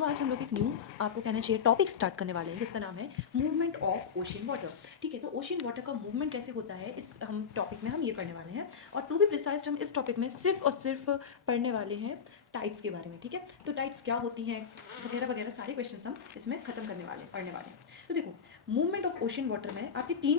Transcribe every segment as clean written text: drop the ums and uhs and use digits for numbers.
तो आज हम लोग एक न्यू आपको कहना चाहिए टॉपिक स्टार्ट करने वाले हैं जिसका नाम है मूवमेंट ऑफ ओशियन वाटर। ठीक है, तो ओशियन वाटर का मूवमेंट कैसे होता है इस हम टॉपिक में हम ये पढ़ने वाले हैं। और टू बी प्रिसाइज हम इस टॉपिक में सिर्फ और सिर्फ पढ़ने वाले हैं टाइड्स के बारे में। ठीक है, तो टाइड्स क्या होती हैं वगैरह वगैरह सारे क्वेश्चन हम इसमें खत्म करने वाले हैं, पढ़ने वाले हैं। तो देखो, मूवमेंट ऑफ ओशियन वाटर में आपके तीन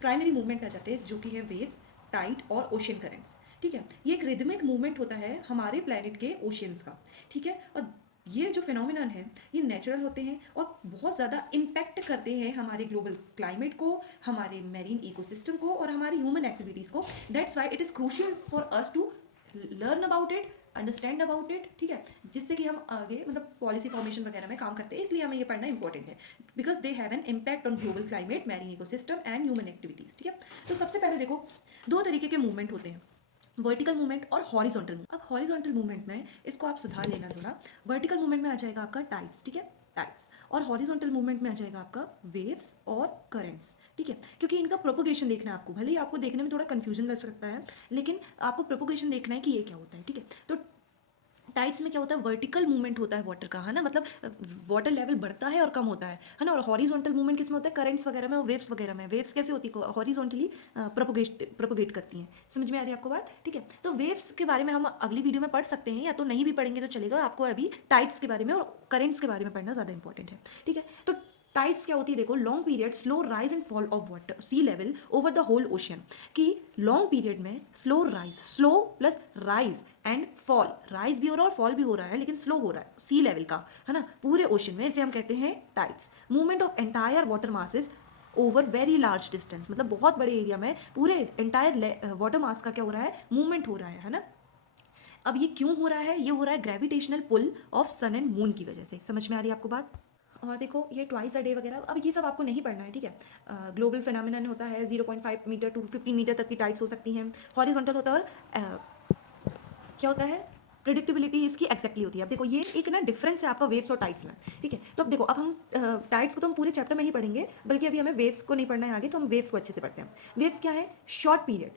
प्राइमरी मूवमेंट आ जाते हैं जो कि है वेव, टाइड और ओशियन करेंट्स। ठीक है, ये एक रिदमिक मूवमेंट होता है हमारे प्लैनेट के ओशियंस का। ठीक है, और ये जो फिनोमिनन है ये नेचुरल होते हैं और बहुत ज़्यादा इम्पैक्ट करते हैं हमारे ग्लोबल क्लाइमेट को, हमारे मैरीन इकोसिस्टम को और हमारी ह्यूमन एक्टिविटीज़ को। That's why it is crucial for us to learn about it, understand about it. ठीक है, जिससे कि हम आगे मतलब पॉलिसी फॉर्मेशन वगैरह में काम करते हैं, इसलिए हमें ये पढ़ना इंपॉर्टेंट है because they have an impact on global climate, marine ecosystem and human activities. ठीक है, तो सबसे पहले देखो, दो तरीके के मूवमेंट होते हैं, वर्टिकल मूवमेंट और हॉरिजॉन्टल मूवमेंट। अब हॉरिजॉन्टल मूवमेंट में इसको आप सुधार लेना थोड़ा। वर्टिकल मूवमेंट में आ जाएगा आपका टाइड्स, ठीक है, टाइड्स, और हॉरिजॉन्टल मूवमेंट में आ जाएगा आपका वेव्स और करंट्स। ठीक है, क्योंकि इनका प्रोपोगेशन देखना है आपको, भले ही आपको देखने में थोड़ा कंफ्यूजन लग सकता है लेकिन आपको प्रोपोगेशन देखना है कि ये क्या होता है। ठीक है, तो टाइड्स में क्या होता है, वर्टिकल मूवमेंट होता है वाटर का, है ना, मतलब वाटर लेवल बढ़ता है और कम होता है ना। और हॉरिजॉन्टल मूवमेंट किस में होता है, करंट्स वगैरह में और वेव्स वगैरह में। वेव्स कैसे होती है, हॉरिजॉन्टली प्रोपोगेट करती हैं। समझ में आ रही है आपको बात? ठीक है, तो वेव्स के बारे में हम अगली वीडियो में पढ़ सकते हैं, या तो नहीं भी पढ़ेंगे तो चलेगा। आपको अभी टाइड्स के बारे में और करंट्स के बारे में पढ़ना ज़्यादा इंपॉर्टेंट है। ठीक है, तो टाइड्स क्या होती है, देखो, long period slow rise and fall of water sea level over the whole ocean. कि लॉन्ग पीरियड में slow rise, slow plus rise and fall, rise भी हो रहा है और फॉल भी हो रहा है लेकिन स्लो हो रहा है सी लेवल का, है ना, पूरे ओशन में, इसे हम कहते हैं tides. Movement of entire water masses over very large distance, मतलब बहुत बड़े एरिया में पूरे एंटायर वाटर मास का क्या हो रहा है, मूवमेंट हो रहा है ना। अब ये क्यों हो रहा है, ये हो रहा है gravitational pull of sun and moon की वजह से। समझ में आ रही है आपको बात? और देखो, ये ट्वाइस अ डे वगैरह, अब ये सब आपको नहीं पढ़ना है। ठीक है, ग्लोबल फिनोमिनन होता है, 0.5 मीटर टू 15 मीटर तक की टाइड्स हो सकती हैं। हॉरिजॉन्टल होता है, और क्या होता है, प्रिडिक्टिबिलिटी इसकी एक्जैक्टली होती है। अब देखो, ये एक ना डिफरेंस है आपका वेव्स और टाइड्स में। ठीक है, तो अब देखो, अब हम टाइड्स को तो हम पूरे चैप्टर में ही पढ़ेंगे, बल्कि अभी हमें वेव्स को नहीं पढ़ना है आगे, तो हम वेव्स को अच्छे से पढ़ते हैं। वेव्स क्या है, short period,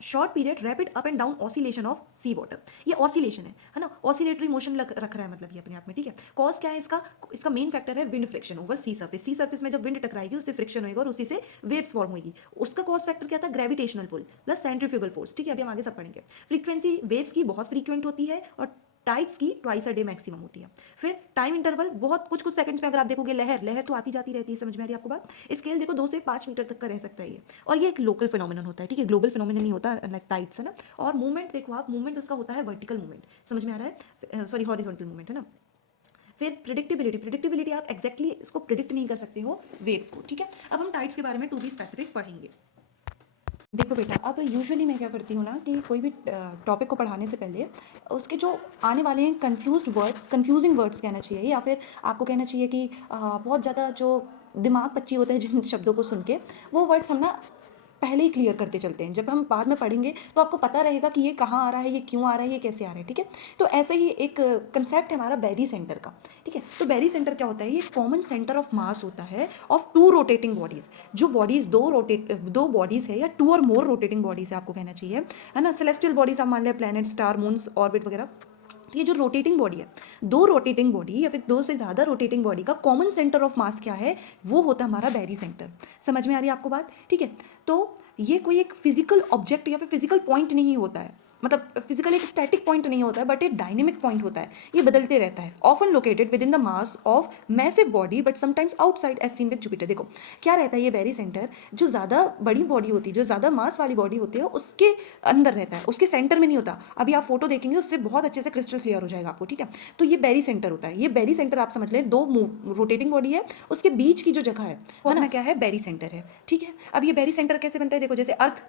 short period rapid up and down oscillation of sea water. ये ऑसिलेशन है ना, ऑसिलेटरी मोशन रख रहा है, मतलब ये अपने आप में। ठीक है, कॉज क्या है इसका, इसका मेन फैक्टर है विंड फ्रिक्शन ओवर सी सर्फेस। सी सर्फेस में जब विंड टकराएगी उससे फ्रिक्शन होगा और उसी से वेव्स फॉर्म होगी। उसका कॉज फैक्टर क्या था, gravitational pull plus centrifugal force. ठीक है, अभी हम आगे सब पढ़ेंगे। फ्रीक्वेंसी वेव्स की बहुत फ्रीक्वेंट होती है और टाइड्स की ट्वाइस अ डे मैक्सिमम होती है। फिर टाइम इंटरवल बहुत कुछ कुछ सेकंड्स में, अगर आप देखोगे, लहर लहर तो आती जाती रहती है। समझ में आ रही है आपको बात? स्केल देखो, 2 से 5 मीटर तक का रह सकता है ये, और ये एक लोकल फिनोमिनन होता है। ठीक है, ग्लोबल फिनोमिनन नहीं होता लाइक टाइड्स, है ना। और मूवमेंट देखो आप, मूवमेंट उसका होता है वर्टिकल मूवमेंट। समझ में आ रहा है, सॉरी, हॉरिजॉन्टल मूवमेंट, है ना। फिर प्रिडिक्टिबिलिटी, प्रिडिक्टिबिलिटी आप एक्जैक्टली इसको प्रिडिक्ट नहीं कर सकते हो वेव्स को। ठीक है, अब हम टाइड्स के बारे में टू बी स्पेसिफिक पढ़ेंगे। देखो बेटा, अब यूजुअली मैं क्या करती हूँ ना, कि कोई भी टॉपिक को पढ़ाने से पहले उसके जो आने वाले हैं कंफ्यूज्ड वर्ड्स, कंफ्यूजिंग वर्ड्स कहना चाहिए, या फिर आपको कहना चाहिए कि बहुत ज़्यादा जो दिमाग पच्ची होता है जिन शब्दों को सुन के, वो वर्ड्स हम ना पहले ही क्लियर करते चलते हैं। जब हम बाद में पढ़ेंगे तो आपको पता रहेगा कि ये कहाँ आ रहा है, ये क्यों आ रहा है, ये कैसे आ रहा है। ठीक है, तो ऐसे ही एक कंसेप्ट है हमारा बेरी सेंटर का। ठीक है, तो बेरी सेंटर क्या होता है, ये कॉमन सेंटर ऑफ मास होता है ऑफ 2 रोटेटिंग बॉडीज। जो बॉडीज दो बॉडीज है या 2 और मोर रोटेटिंग बॉडीज है, आपको कहना चाहिए, है ना। सेलेस्टियल बॉडीज आप मान लिया, प्लैनेट, स्टार, मून्स, ऑर्बिट वगैरह। ये जो रोटेटिंग बॉडी है, 2 रोटेटिंग बॉडी या फिर 2 से ज़्यादा रोटेटिंग बॉडी का कॉमन सेंटर ऑफ मास क्या है, वो होता है हमारा बेरी सेंटर। समझ में आ रही है आपको बात? ठीक है, तो ये कोई एक फिजिकल ऑब्जेक्ट या फिर फिजिकल पॉइंट नहीं होता है, मतलब फिजिकल एक स्टैटिक पॉइंट नहीं होता है, बट एक डायनेमिक पॉइंट होता है। ये बदलते रहता है, often located within the mass of massive body but sometimes outside as seen with Jupiter. देखो क्या रहता है, ये बेरी सेंटर जो ज़्यादा बड़ी बॉडी होती है, जो ज़्यादा मास वाली बॉडी होती है, उसके अंदर रहता है, उसके सेंटर में नहीं होता। अभी आप फोटो देखेंगे उससे बहुत अच्छे से क्रिस्टल क्लियर हो जाएगा आपको। ठीक है, तो ये बेरी सेंटर होता है। ये बेरी सेंटर आप समझ लें, 2 रोटेटिंग बॉडी है, उसके बीच की जो जगह है वो अपना क्या है, बेरी सेंटर है। ठीक है, अब ये बेरी सेंटर कैसे बनता है, देखो, जैसे अर्थ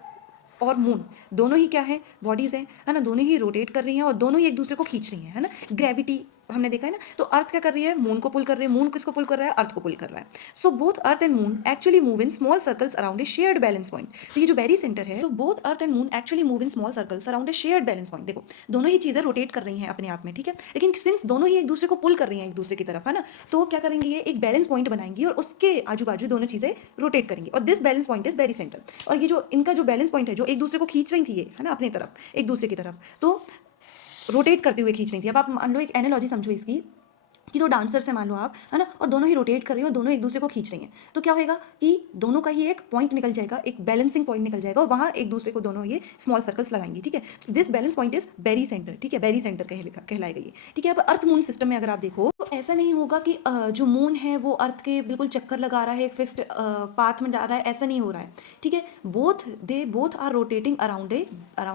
और मून दोनों ही क्या है, बॉडीज हैं, है ना, दोनों ही रोटेट कर रही हैं और दोनों ही एक दूसरे को खींच रही हैं, है ना। ग्रेविटी हमने देखा है ना, तो अर्थ क्या कर रही है, मून को पुल कर रही है, मून किसको पुल कर रहा है, अर्थ को पुल कर रहा है। So both earth and moon actually move in small circles around a shared balance point. तो ये जो बेरी सेंटर है, so both earth and moon actually move in small circles around a shared balance point. देखो, दोनों ही चीजें rotate कर रही हैं अपने आप में। ठीक है, लेकिन सिंस दोनों ही एक दूसरे को पुल कर रही हैं एक दूसरे की तरफ, है ना, तो क्या करेंगे, ये एक बैलेंस पॉइंट बनाएंगी और उसके आजू बाजू दोनों चीजें रोटेट करेंगी, और this balance point is barycentre. और ये जो इनका जो बैलेंस पॉइंट है, जो एक दूसरे को खींच रही थी ये, है ना, अपनी तरफ, एक दूसरे की तरफ, तो रोटेट करते हुए खींच रही थी। अब आप मान लो एक एनालॉजी समझो इसकी, कि 2 डांसर्स हैं मान लो आप, है ना? और दोनों ही रोटेट कर रही हैं और दोनों एक दूसरे को खींच रही हैं। तो क्या होएगा कि दोनों का ही एक पॉइंट निकल जाएगा, एक बैलेंसिंग पॉइंट निकल जाएगा और वहाँ एक दूसरे को दोनों ये स्मॉल सर्कल्स लगाएंगी, ठीक है? This balance point is barycentre, ठीक है? बेरी सेंटर कहलाएगा ये, ठीक है? अब अर्थ मून सिस्टम में अगर आप देखो तो ऐसा नहीं होगा कि जो मून है वो अर्थ के बिल्कुल चक्कर लगा रहा है, एक फिक्स्ड पाथ में जा रहा है, ऐसा नहीं हो रहा है, ठीक है? Both are rotating around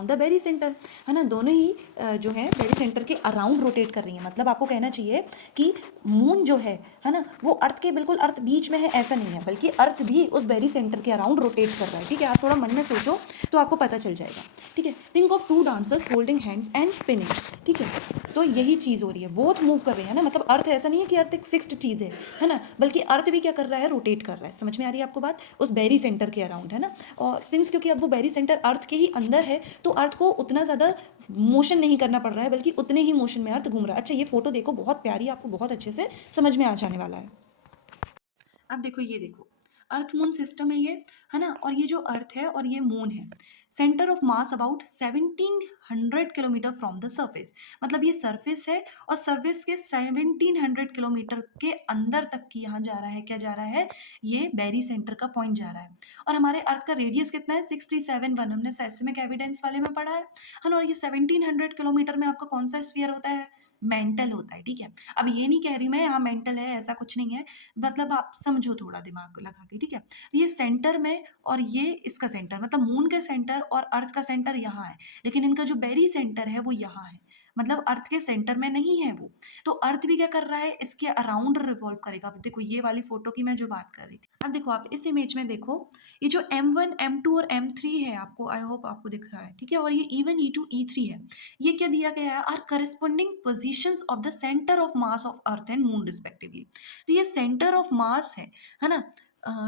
the barycentre, है ना? दोनों ही जो है बेरी सेंटर के अराउंड रोटेट कर रही हैं। मतलब आपको कहना चाहिए कि मून जो है ना, वो अर्थ के बिल्कुल अर्थ बीच में है ऐसा नहीं है, बल्कि अर्थ भी उस बेरी सेंटर के अराउंड रोटेट कर रहा है, ठीक है? आप थोड़ा मन में सोचो तो आपको पता चल जाएगा, ठीक है? Think of 2 dancers holding hands and spinning, ठीक है? तो यही चीज़ हो रही है, बोथ मूव कर रहे हैं ना, मतलब अर्थ ऐसा नहीं है कि अर्थ एक फिक्स्ड चीज़ है ना, बल्कि अर्थ भी क्या कर रहा है, रोटेट कर रहा है। समझ में आ रही है आपको बात? उस बेरी सेंटर के अराउंड, है ना? और सिंस क्योंकि अब वो बेरी सेंटर अर्थ के ही अंदर है, तो अर्थ को उतना ज़्यादा मोशन नहीं करना पड़ रहा है, बल्कि उतने ही मोशन में अर्थ घूम रहा है। अच्छा, ये फोटो देखो, बहुत प्यारी, आपको बहुत अच्छे से समझ में आ जाने वाला है। अब देखो, ये देखो, अर्थ मून सिस्टम है ना? और ये जो अर्थ है और ये मून है, centre of mass about 1700 kilometre from the surface. मतलब ये सरफेस है और सरफेस के 1700 किलोमीटर के अंदर तक की यहाँ जा रहा है, क्या जा रहा है, ये बेरी सेंटर का पॉइंट जा रहा है। और हमारे अर्थ का रेडियस कितना है, 637 हमने सेस्मिक एविडेंस वाले में पढ़ा है ना? और ये 1700 किलोमीटर में आपका कौन सा स्फीयर होता है, मेंटल होता है, ठीक है? अब ये नहीं कह रही मैं यहाँ मेंटल है, ऐसा कुछ नहीं है, मतलब आप समझो थोड़ा दिमाग लगा के, ठीक है? तो ये सेंटर में और ये इसका सेंटर, मतलब मून का सेंटर और अर्थ का सेंटर यहाँ है, लेकिन इनका जो बेरी सेंटर है वो यहाँ है, मतलब अर्थ के सेंटर में नहीं है वो। तो अर्थ भी क्या कर रहा है, इसके अराउंड रिवॉल्व करेगा। अब देखो ये वाली फोटो की मैं जो बात कर रही थी, अब देखो आप इस इमेज में देखो, ये जो M1 M2 और M3 है, आपको आई होप आपको दिख रहा है, ठीक है? और ये E1 E2 E3 है, ये क्या दिया गया है, are corresponding positions of the centre of mass of earth and moon respectively. तो ये सेंटर ऑफ मास है ना?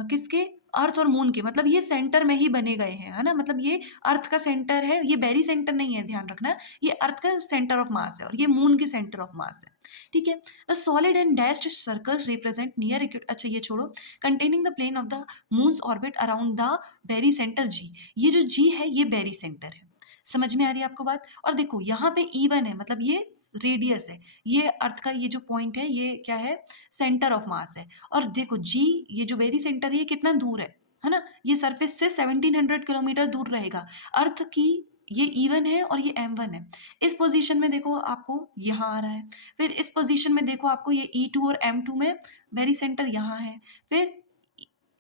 किसके, अर्थ और मून के, मतलब ये सेंटर में ही बने गए हैं, है ना? मतलब ये अर्थ का सेंटर है, ये बेरी सेंटर नहीं है, ध्यान रखना, ये अर्थ का सेंटर ऑफ मास है और ये मून के सेंटर ऑफ मास है, ठीक है? The solid and dashed circles represent near equator, अच्छा ये छोड़ो, containing the plane of the moon's orbit around the barycentre जी। ये जो जी है ये बेरी सेंटर है। समझ में आ रही है आपको बात? और देखो यहाँ पे E1 है, मतलब ये रेडियस है, ये अर्थ का ये जो पॉइंट है ये क्या है, सेंटर ऑफ मास है। और देखो जी, ये जो बेरी सेंटर है ये कितना दूर है ना? ये सरफेस से 1700 किलोमीटर दूर रहेगा। अर्थ की ये E1 है और ये M1 है। इस पोजीशन में देखो आपको यहाँ आ रहा है, फिर इस पोजीशन में देखो आपको ये E2 और M2 में बेरी सेंटर यहाँ है, फिर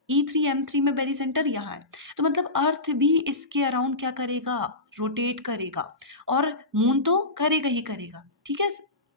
E3 M3 में बेरी सेंटर यहाँ है। तो मतलब अर्थ भी इसके अराउंड क्या करेगा, रोटेट करेगा, और मून तो करेगा ही करेगा, ठीक है?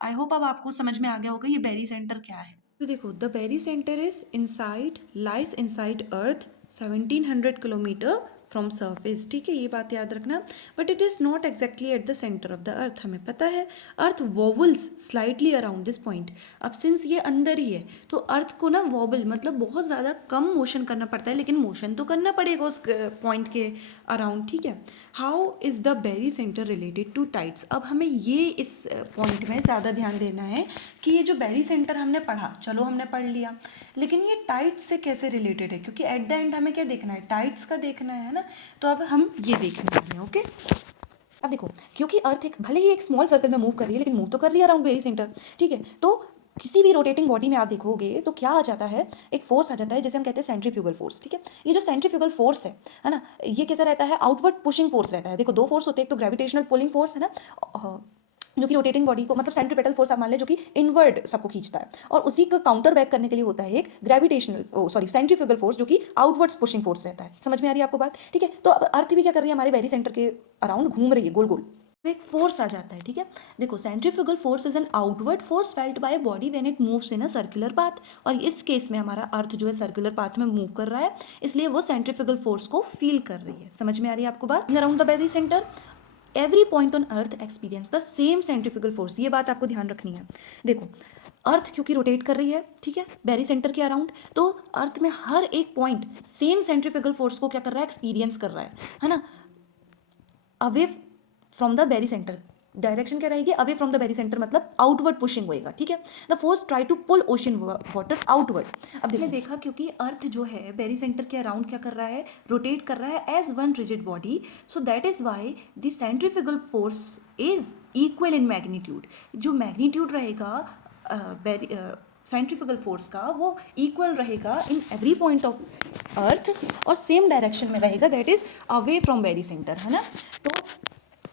आई होप अब आपको समझ में आ गया होगा ये बेरी सेंटर क्या है। तो देखो, the barycentre is inside, lies inside earth 1700 kilometre from surface, ठीक है? ये बात याद रखना। But it is not exactly at the centre of the earth, हमें पता है earth wobbles slightly around this point. अब सिंस ये अंदर ही है तो अर्थ को ना वॉबल मतलब बहुत ज़्यादा कम मोशन करना पड़ता है, लेकिन मोशन तो करना पड़ेगा उस पॉइंट के अराउंड, ठीक है? How is the barycentre related to tides? अब हमें ये इस पॉइंट में ज़्यादा ध्यान देना है कि ये जो बेरी सेंटर हमने पढ़ा, चलो हमने पढ़ लिया, लेकिन ये टाइड्स से कैसे रिलेटेड है, क्योंकि एट द एंड हमें क्या देखना है, टाइड्स का देखना है ना? तो अब हम ये देखने वाले हैं, ओके? अब देखो, क्योंकि अर्थ एक भले ही एक स्मॉल सर्कल में मूव कर रही है, लेकिन मूव तो कर रही है अराउंड बेरी सेंटर, ठीक है? तो किसी भी रोटेटिंग बॉडी में आप देखोगे तो क्या आ जाता है, एक फोर्स आ जाता है जिसे हम कहते हैं सेंट्रीफ्यूगल फोर्स, ठीक है? ये जो सेंट्रीफ्यूगल फोर्स है ना, ये कैसा रहता है, आउटवर्ड पुशिंग फोर्स रहता है। देखो दो फोर्स होते हैं, एक तो ग्रेविटेशनल पुलिंग फोर्स है ना, जो कि रोटेटिंग बॉडी को, मतलब सेंट्रीपेटल फोर्स आप मान ले, जो कि इनवर्ड सबको खींचता है, और उसी को काउंटर बैक करने के लिए होता है एक ग्रेविटेशनल सेंट्रीफ्यूगल फोर्स, जो कि आउटवर्ड्स पुशिंग फोर्स रहता है। समझ में आ रही है आपको बात? ठीक है? तो अब अर्थ भी क्या कर रही है, हमारे बेरी सेंटर के अराउंड घूम रही है गोल गोल, तो एक फोर्स आ जाता है, ठीक है? देखो, centrifugal force is an outward force felt by body when it moves in a circular path, और इस केस में हमारा अर्थ जो है सर्कुलर पाथ में मूव कर रहा है, इसलिए वो सेंट्रीफ्यूगल फोर्स को फील कर रही है। समझ में आ रही है आपको बात? Around the barycentre every point on earth experience the same centrifugal force, ये बात आपको ध्यान रखनी है। देखो, अर्थ क्योंकि रोटेट कर रही है, ठीक है, बेरी सेंटर के अराउंड, तो अर्थ में हर एक पॉइंट सेम सेंट्रीफ्यूगल फोर्स को क्या कर रहा है, एक्सपीरियंस कर रहा है ना? Away from the barycentre, direction क्या रहेगी, away from the barycentre, मतलब आउटवर्ड पुशिंग होएगा, ठीक है? The force try to pull ocean water outward. अब देखा, क्योंकि अर्थ जो है बेरी सेंटर के अराउंड क्या कर रहा है, रोटेट कर रहा है as one rigid body, so that is why the centrifugal force is equal in magnitude. जो मैग्नीट्यूड रहेगा सेंट्रीफ्यूगल फोर्स का वो इक्वल रहेगा in every point of earth और सेम डायरेक्शन में रहेगा, that is away from barycentre, है ना। तो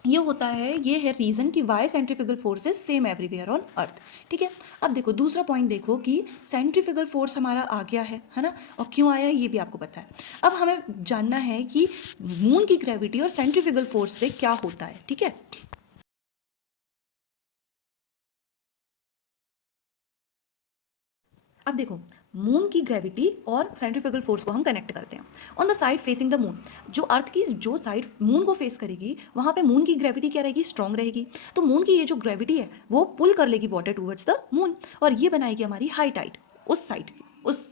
ये होता है, ये है रीज़न कि why centrifugal force is same everywhere on earth. ठीक है, अब देखो दूसरा पॉइंट देखो कि सेंट्रीफ्यूगल फोर्स हमारा आ गया है ना, और क्यों आया है ये भी आपको पता है। अब हमें जानना है कि मून की ग्रेविटी और सेंट्रीफ्यूगल फोर्स से क्या होता है। ठीक है, अब देखो मून की ग्रेविटी और सेंट्रीफ्यूगल फोर्स को हम कनेक्ट करते हैं। On the side facing the moon, जो अर्थ की जो साइड मून को फेस करेगी वहाँ पे मून की ग्रेविटी क्या रहेगी, स्ट्रॉन्ग रहेगी। तो मून की ये जो ग्रेविटी है वो पुल कर लेगी वाटर टूवर्ड्स द मून, और ये बनाएगी हमारी हाई टाइड उस साइड की, उस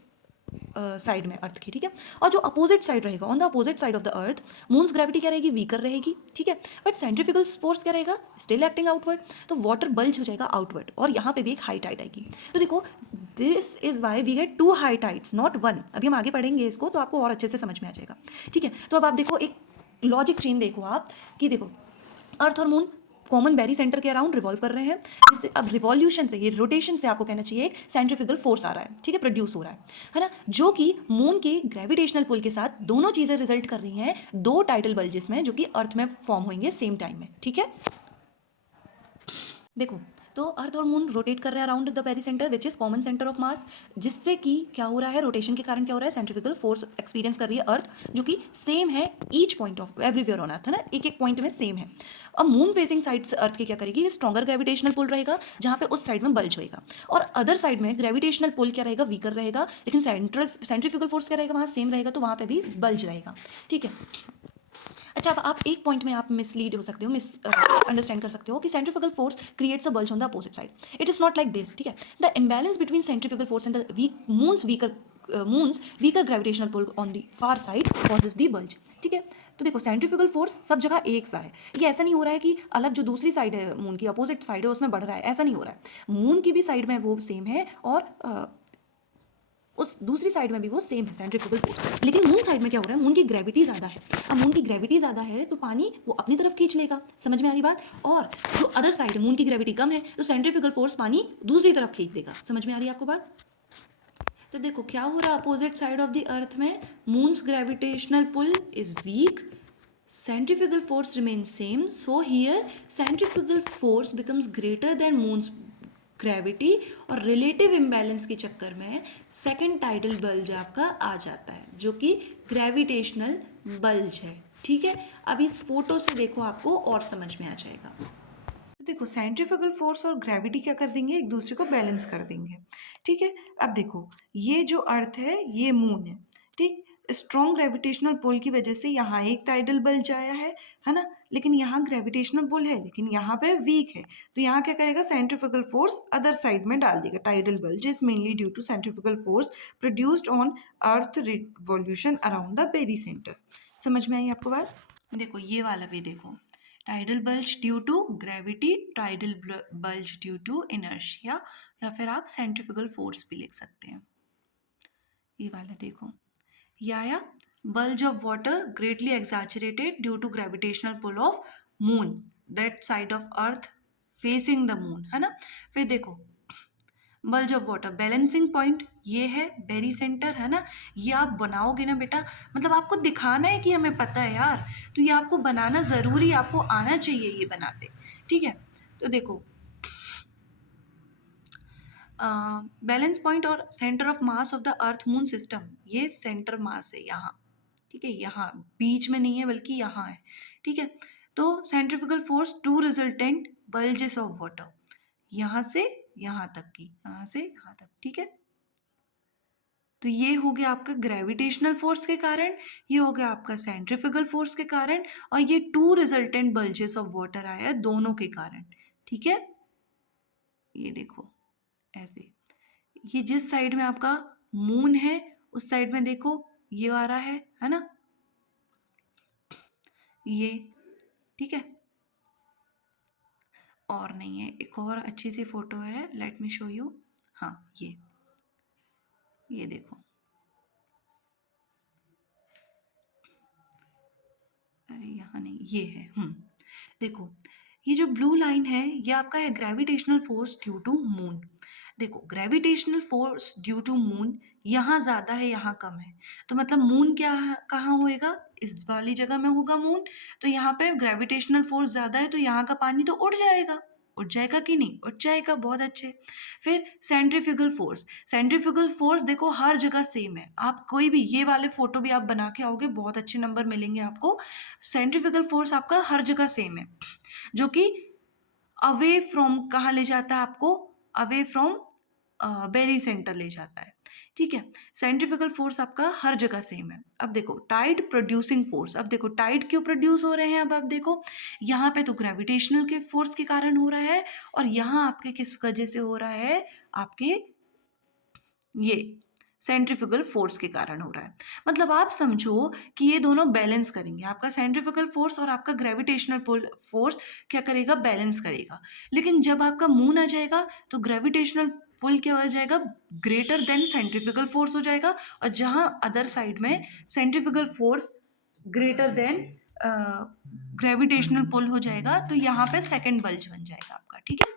साइड में अर्थ की। ठीक है, और जो अपोजिट साइड रहेगा, on the opposite side of the earth moons gravity क्या रहेगी, वीकर रहेगी। ठीक है, बट सेंट्रीफ्यूगल फोर्स क्या रहेगा, स्टिल एक्टिंग आउटवर्ड, तो वाटर बल्ज हो जाएगा आउटवर्ड, और यहाँ पे भी एक हाई टाइड आएगी। तो देखो this is why we get 2 high tides not 1। अभी हम आगे पढ़ेंगे इसको तो आपको और अच्छे से समझ में आ जाएगा। ठीक है, तो अब आप देखो एक लॉजिक चेन देखो आप कि देखो अर्थ और मून कॉमन बेरी सेंटर के अराउंड रिवॉल्व कर रहे हैं, जिससे अब रिवॉल्यूशन से, ये रोटेशन से आपको कहना चाहिए एक सेंट्रीफ्यूगल फोर्स आ रहा है। ठीक है, प्रोड्यूस हो रहा है ना, जो कि मून के ग्रेविटेशनल पुल के साथ दोनों चीज़ें रिजल्ट कर रही हैं 2 टाइडल बल्जेस में, जो कि अर्थ में फॉर्म होंगे सेम टाइम में। ठीक है, देखो तो अर्थ और मून रोटेट कर रहे हैं around the barycentre which is common centre of mass, जिससे कि क्या हो रहा है, रोटेशन के कारण क्या हो रहा है, सेंट्रीफ्यूगल फोर्स एक्सपीरियंस कर रही है अर्थ, जो कि सेम है each point of everywhere on अर्थ, है ना, एक एक पॉइंट में सेम है। अब मून फेसिंग साइड से अर्थ की क्या करेगी, स्ट्रॉन्गर ग्रेविटेशनल पुल रहेगा जहाँ पे उस साइड में बल्ज होएगा, और अदर साइड में ग्रेविटेशनल पुल क्या रहेगा, वीकर रहेगा, लेकिन सेंट्रीफ्यूगल फोर्स क्या रहेगा, वहाँ सेम रहेगा, तो वहाँ पे भी बल्ज रहेगा। ठीक है, अच्छा अब आप एक पॉइंट में आप मिसलीड हो सकते हो, मिस अंडरस्टैंड कर सकते हो कि centrifugal force creates a bulge on the opposite side. It is not like this. ठीक है, the imbalance between centrifugal force and the moon's weaker gravitational pull on the far side causes the bulge. ठीक है, तो देखो centrifugal force सब जगह एक सा है, ये ऐसा नहीं हो रहा है कि अलग जो दूसरी साइड है मून की अपोजिट साइड है उसमें बढ़ रहा है, ऐसा नहीं हो रहा है। मून की भी साइड में वो सेम है, और उस दूसरी साइड में भी वो सेम है सेंट्रीफ्यूगल फोर्स, लेकिन मून साइड में क्या हो रहा है, मून की ग्रेविटी ज़्यादा है। अब मून की ग्रेविटी ज़्यादा है तो पानी वो अपनी तरफ खींच लेगा, समझ में आ रही बात, और जो अदर साइड है मून की ग्रेविटी कम है तो सेंट्रीफ्यूगल फोर्स पानी दूसरी तरफ खींच देगा। समझ में आ रही है आपको बात। तो देखो क्या हो रहा है opposite side of the earth में, moon's gravitational pull is weak, centrifugal force remains same, so here centrifugal force becomes greater than moon's gravity, और रिलेटिव इम्बैलेंस के चक्कर में सेकेंड टाइडल बल्ज आपका आ जाता है, जो कि ग्रेविटेशनल बल्ज है। ठीक है, अब इस फोटो से देखो आपको और समझ में आ जाएगा। तो देखो सेंट्रीफ्यूगल फोर्स और ग्रेविटी क्या कर देंगे, एक दूसरे को बैलेंस कर देंगे। ठीक है, अब देखो ये जो अर्थ है ये मून है। ठीक, स्ट्रॉन्ग ग्रेविटेशनल पुल की वजह से यहाँ एक टाइडल बल्ज आया है ना, लेकिन यहाँ ग्रेविटेशनल पुल है लेकिन यहाँ पे वीक है, तो यहाँ क्या करेगा, सेंट्रीफ्यूगल फोर्स अदर साइड में डाल देगा। Tidal bulge is mainly due to centrifugal force produced on earth revolution around the barycentre. समझ में आई आपको बात। देखो ये वाला भी देखो, tidal bulge due to gravity, tidal bulge due to inertia, या फिर आप सेंट्रीफ्यूगल फोर्स भी लिख सकते हैं। ये वाला देखो, या bulge of water greatly exaggerated due to gravitational pull of moon, that side of earth facing the moon, है ना। फिर देखो bulge of water balancing point, ये है बेरी सेंटर, है ना। ये आप बनाओगे ना बेटा, मतलब आपको दिखाना है कि हमें पता है यार, तो ये आपको बनाना ज़रूरी, आपको आना चाहिए ये बनाते। ठीक है, तो देखो बैलेंस पॉइंट और centre of mass of the earth moon system, ये सेंटर मास है यहाँ। ठीक है, यहाँ बीच में नहीं है बल्कि यहाँ है। ठीक है, तो centrifugal force two resultant bulges of water, यहाँ से यहाँ तक की, यहाँ से यहाँ तक। ठीक है, तो ये हो गया आपका ग्रेविटेशनल फोर्स के कारण, ये हो गया आपका सेंट्रीफ्यूगल फोर्स के कारण, और ये two resultant bulges of water आया दोनों के कारण। ठीक है, ये देखो ऐसे, ये जिस साइड में आपका मून है उस साइड में देखो ये आ रहा है ना, ये। ठीक है, और नहीं है, एक और अच्छी सी फोटो है, लेट मी शो यू। हाँ ये देखो, अरे यहाँ नहीं, ये है। देखो ये जो ब्लू लाइन है ये आपका है gravitational force due to moon, देखो gravitational force due to moon यहाँ ज़्यादा है, यहाँ कम है, तो मतलब मून क्या कहाँ होएगा, इस वाली जगह में होगा मून, तो यहाँ पे ग्रेविटेशनल फोर्स ज़्यादा है तो यहाँ का पानी तो उड़ जाएगा कि नहीं, उड़ जाएगा, बहुत अच्छे। फिर सेंट्रीफ्यूगल फोर्स देखो हर जगह सेम है, आप कोई भी ये वाले फोटो भी आप बना के आओगे बहुत अच्छे नंबर मिलेंगे आपको। सेंट्रीफ्यूगल फोर्स आपका हर जगह सेम है, जो कि अवे फ्रॉम कहाँ ले जाता है आपको, अवे फ्रॉम बेरी सेंटर ले जाता है, ठीक है। सेंट्रीफ्यूगल फोर्स आपका हर जगह सेम है। अब देखो टाइड प्रोड्यूसिंग फोर्स, अब देखो टाइड क्यों प्रोड्यूस हो रहे हैं, अब आप देखो यहाँ पे तो ग्रेविटेशनल के फोर्स के कारण हो रहा है, और यहाँ आपके किस वजह से हो रहा है, आपके ये सेंट्रीफ्यूगल फोर्स के कारण हो रहा है। मतलब आप समझो कि ये दोनों बैलेंस करेंगे, आपका सेंट्रीफ्यूगल फोर्स और आपका ग्रेविटेशनल फोर्स क्या करेगा, बैलेंस करेगा। लेकिन जब आपका मून आ जाएगा तो ग्रेविटेशनल पुल क्या हो जाएगा, ग्रेटर देन सेंट्रीफ्यूगल फोर्स हो जाएगा, और जहाँ अदर साइड में centrifugal force greater than gravitational pull हो जाएगा, तो यहाँ पे सेकेंड बल्ज बन जाएगा आपका, ठीक है।